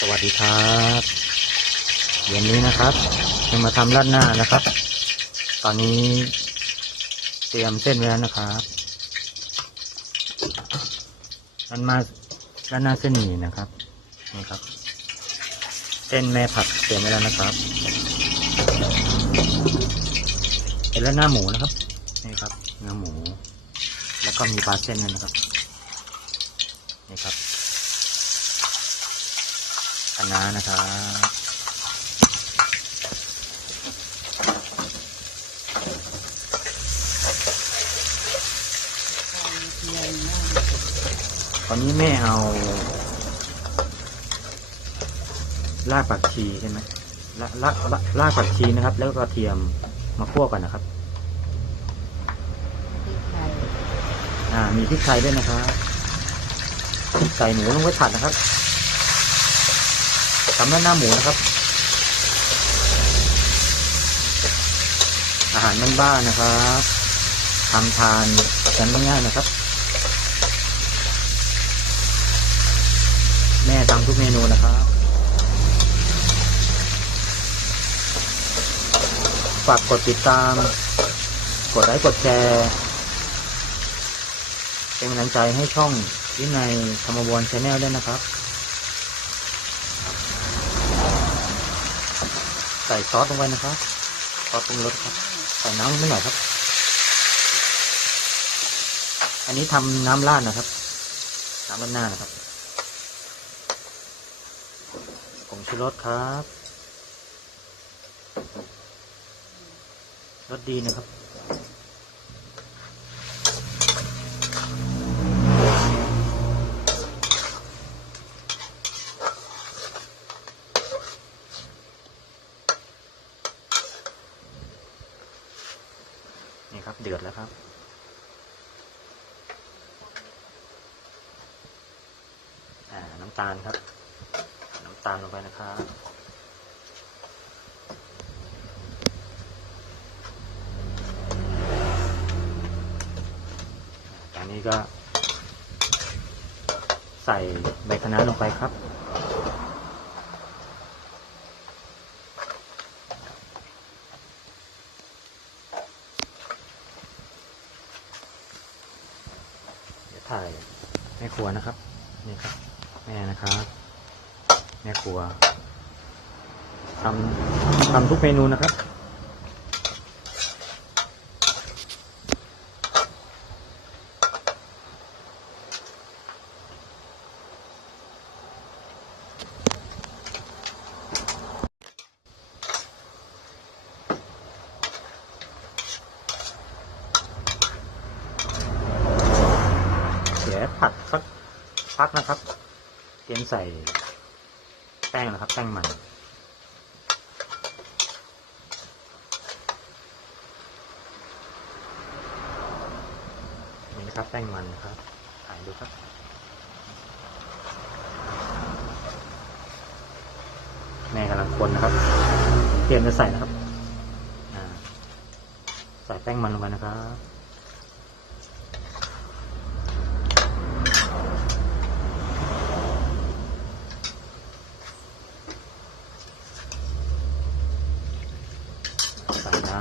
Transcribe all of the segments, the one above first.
สวัสดีครับเย็นนี้นะครับจะมาทำราดหน้านะครับ ตอนนี้เตรียมเส้นไว้แล้วนะครับมันมาราดหน้าเส้นหมี่นะครับนี่ครับ เส้นแม่ผัดเตรียมไว้แล้วนะครับเป็นราดหน้าหมูนะครับนี่ครับเนื้อหมู แล้วก็มีปลาเส้นนะครับนี่ครับ คณะน้านะครับตอนนี้แม่เอารากผักชีใช่ไหมรากรากรากรากผักชีนะครับ แล้วก็กระเทียมมาคั่วกันนะครับพริกไทยอ่ามีพริกไทยด้วยนะครับใส่หมูลงไว้ผัดนะครับ ทำแล้วหน้าหมูนะครับ อาหารบ้านๆนะครับทำทานกันง่ายๆนะครับ แม่ทำทุกเมนูนะครับฝากกดติดตาม กดไลค์กดแชร์เป็นกำลังใจให้ช่องวินัยธรรมวรชาแนลด้วยนะครับ ส่ซอสลงไปนะครับซอสปรุงรสครับ ใส่น้ำลงไปหน่อยครับ อันนี้ทำน้ำราดนะครับ น้ำราดหน้านะครับผงชูรสครับรสดีนะครับ เดือดแล้วครับ น้ำตาลครับ น้ำตาลลงไปนะครับตอนนี้ก็ ใส่ใบคะน้าลงไปครับ เดี๋ยวถ่ายแม่ครัวนะครับนี่ครับ แม่นะครับแม่ครัวทำทำทุกเมนูนะครับ ผัดสักพักนะครับ เตรียมใส่แป้งนะครับ แป้งมันนี่นะครับแป้งมันนะครับถ่ายดูครับแม่กำลังคนนะครับ เตรียมจะใส่นะครับใส่แป้งมันลงไปนะครับ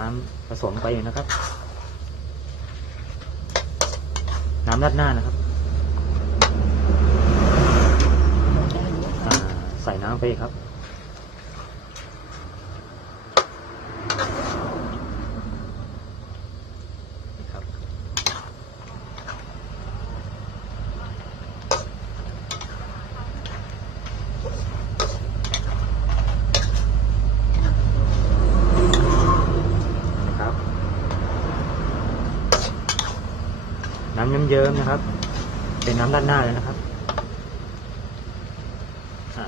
น้ำผสมไปนะครับ น้ำราดหน้านะครับใส่น้ำไปครับ นี่ครับ นะครับ น้ำเยิ้มๆนะครับ เป็นน้ำด้านหน้าเลยนะครับ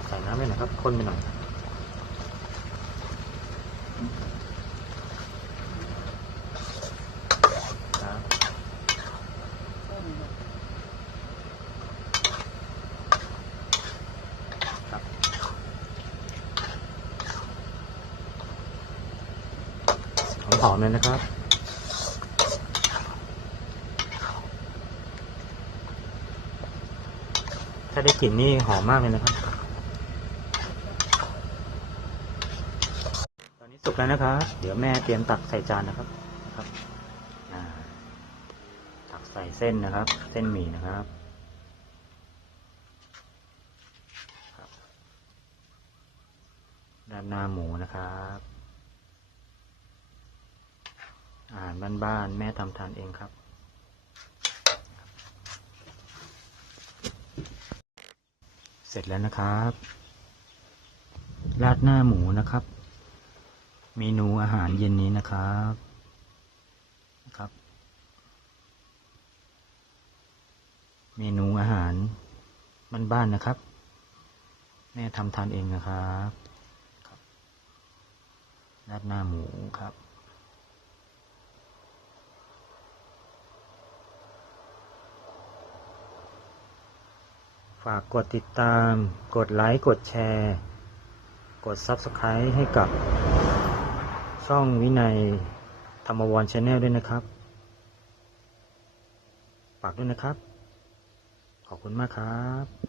ใส่น้ำไปหน่อยครับคนไปหน่อยหอมเลยนะครับ ถ้าได้กลิ่นนี่หอมมากเลยนะครับ ตอนนี้สุกแล้วนะครับ เดี๋ยวแม่เตรียมตักใส่จานนะครับนะครับตักใส่เส้นนะครับ เส้นหมี่นะครับด้านหน้าหมูนะครับอาหารบ้านๆแม่ทำทานเองครับ ร็จแล้วนะครับ ราดหน้าหมูนะครับ เมนูอาหารเย็นนี้นะครับนะครับ เมนูอาหารบ้านๆนะครับ แม่ทำทานเองนะครับครับราดหน้าหมูครับ ฝากกดติดตาม กดไลค์ กดแชร์ กด Subscribe ให้กับ ช่องวินัยธรรมวรชาแนลด้วยนะครับ ฝากด้วยนะครับ ขอบคุณมากครับ